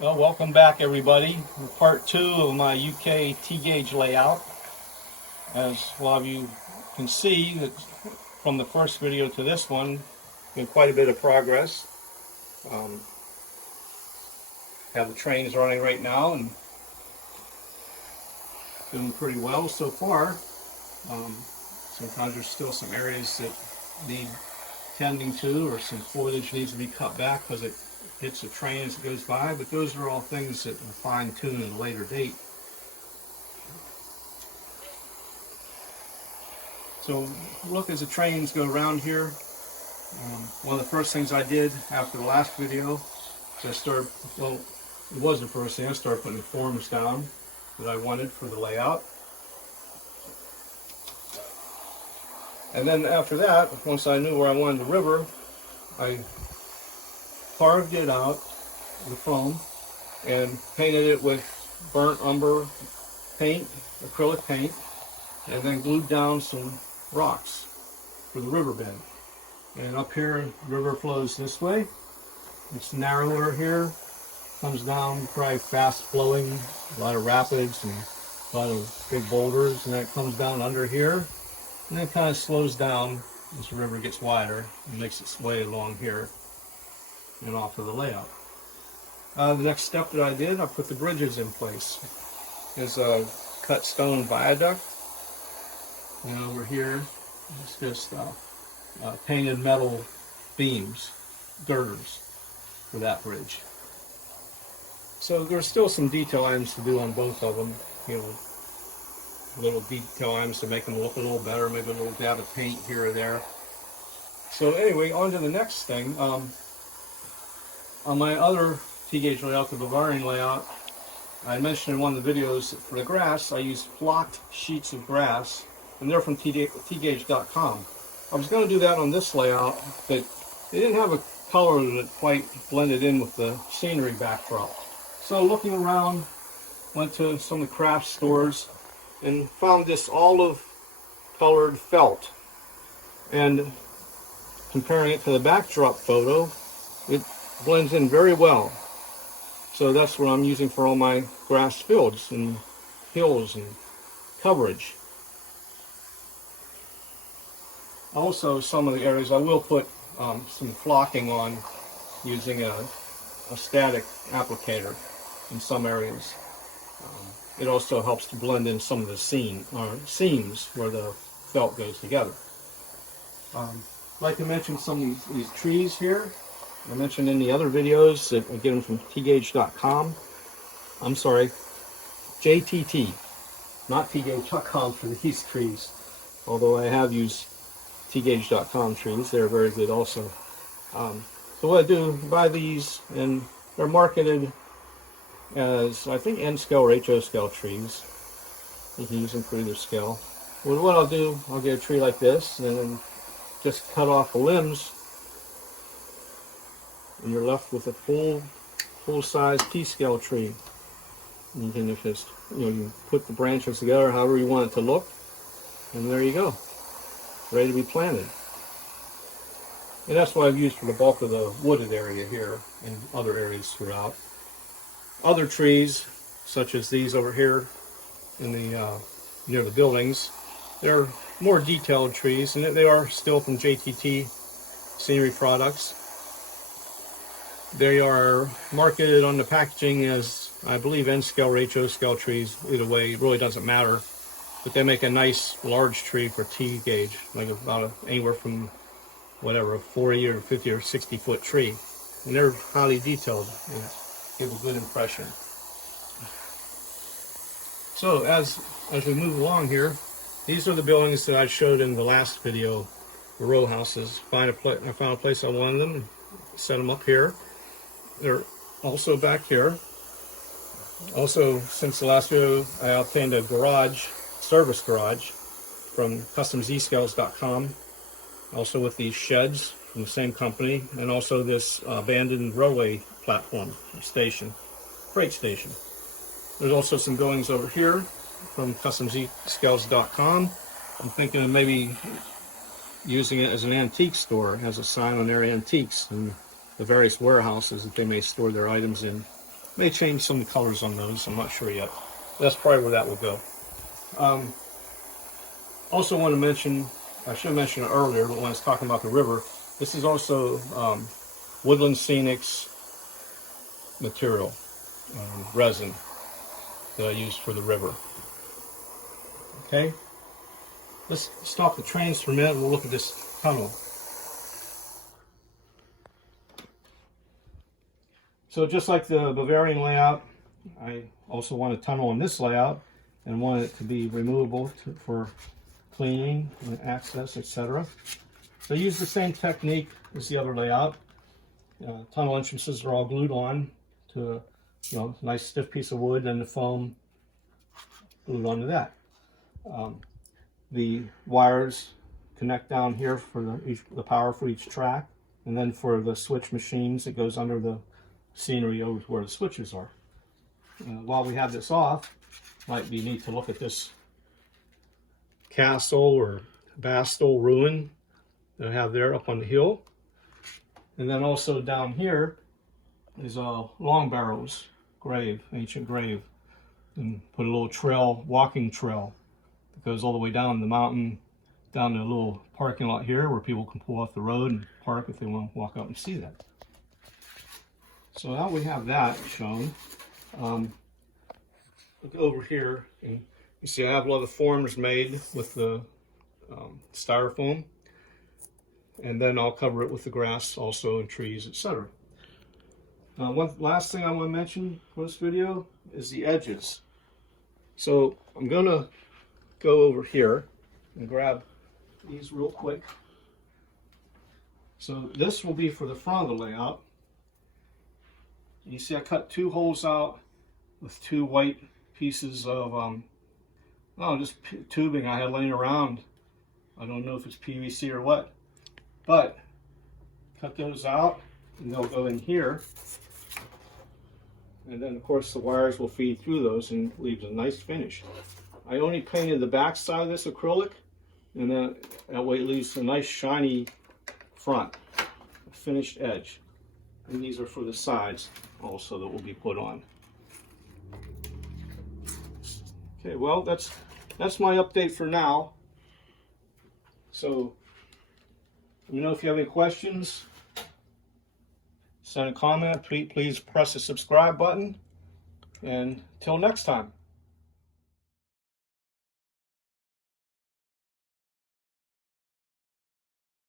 Well, welcome back everybody. Part 2 of my UK T-gauge layout. As a lot of you can see, that from the first video to this one, been quite a bit of progress. Have the trains running right now and doing pretty well so far. Sometimes there's still some areas that need tending to, or some foliage needs to be cut back because it hits the train as it goes by, but those are all things that will fine-tune at a later date. So look, as the trains go around here, one of the first things I did after the last video is I started, well, it was the first thing, I started putting the forms down that I wanted for the layout. And then after that, once I knew where I wanted the river, I carved it out, the foam, and painted it with burnt umber paint, acrylic paint, and then glued down some rocks for the riverbed. And up here, the river flows this way. It's narrower here, comes down probably fast flowing, a lot of rapids and a lot of big boulders, and then it comes down under here, and then it kind of slows down as the river gets wider and makes its way along here and off of the layout. The next step that I did, I put the bridges in place. There's a cut stone viaduct, and over here it's just painted metal beams, girders for that bridge. So there's still some detail items to do on both of them, little detail items to make them look a little better, maybe a little dab of paint here or there. So anyway, on to the next thing. On my other T-gauge layout, the Bavarian layout, I mentioned in one of the videos that for the grass, I used flocked sheets of grass, and they're from DaveB.Trains. I was going to do that on this layout, but they didn't have a color that quite blended in with the scenery backdrop. So looking around, went to some of the craft stores and found this olive colored felt. And comparing it to the backdrop photo, it blends in very well. So that's what I'm using for all my grass fields and hills and coverage. Also, some of the areas I will put some flocking on using a static applicator in some areas. It also helps to blend in some of the seams where the felt goes together. I'd like to mention some of these trees here. I mentioned in the other videos that I get them from tgauge.com. I'm sorry, JTT, not tgauge.com for these trees. Although I have used tgauge.com trees, they're very good also. So what I do, buy these, and they're marketed as, I think, N scale or HO scale trees. You can use them for either scale. Well, what I'll do, I'll get a tree like this, and then just cut off the limbs, and you're left with a full-size T-scale tree. And you can just, you put the branches together however you want it to look, and there you go, ready to be planted. And that's what I've used for the bulk of the wooded area here and other areas throughout. Other trees, such as these over here in the near the buildings, they're more detailed trees, and they are still from JTT Scenery Products. They are marketed on the packaging as, I believe, N scale or HO scale trees. Either way, it really doesn't matter. But they make a nice large tree for T-gauge, like about anywhere from whatever, a 40 or 50 or 60 foot tree. And they're highly detailed and give a good impression. So as we move along here, these are the buildings that I showed in the last video, the row houses. I found a place I wanted them and set them up here. They're also back here. Also, since the last video, I obtained a service garage from CustomZscales.com. Also with these sheds from the same company, and also this abandoned railway platform station, freight station. There's also some goings over here from CustomZscales.com. I'm thinking of maybe using it as an antique store. It has a sign on there, antiques, and the various warehouses that they may store their items in. May change some colors on those, I'm not sure yet. That's probably where that will go. Also want to mention, I should have mentioned it earlier, but when I was talking about the river, this is also Woodland Scenics material, resin that I used for the river. Okay, let's stop the trains for a minute and we'll look at this tunnel. So just like the Bavarian layout, I also want a tunnel in this layout and want it to be removable for cleaning and access, etc. So I use the same technique as the other layout. Tunnel entrances are all glued on to a nice stiff piece of wood, and the foam glued onto that. The wires connect down here for the power for each track, and then for the switch machines it goes under the scenery over where the switches are. While we have this off, might be neat to look at this castle or Bastel ruin that I have there up on the hill. And then also down here is a Longbarrow's grave, ancient grave, and put a little trail, walking trail that goes all the way down the mountain, down to a little parking lot here where people can pull off the road and park if they want to walk out and see that. So now we have that shown. Look over here, and you see I have a lot of forms made with the styrofoam, and then I'll cover it with the grass also, and trees, etc. One last thing I want to mention for this video is the edges. So I'm going to go over here and grab these real quick. So this will be for the front of the layout. You see I cut 2 holes out with 2 white pieces of just tubing I had laying around. I don't know if it's PVC or what, but cut those out and they'll go in here, and then of course the wires will feed through those and leaves a nice finish. I only painted the back side of this acrylic, and then that way it leaves a nice shiny front, a finished edge. And these are for the sides also that will be put on. Okay, well that's my update for now. So let me know if you have any questions. Send a comment. Please press the subscribe button. And till next time.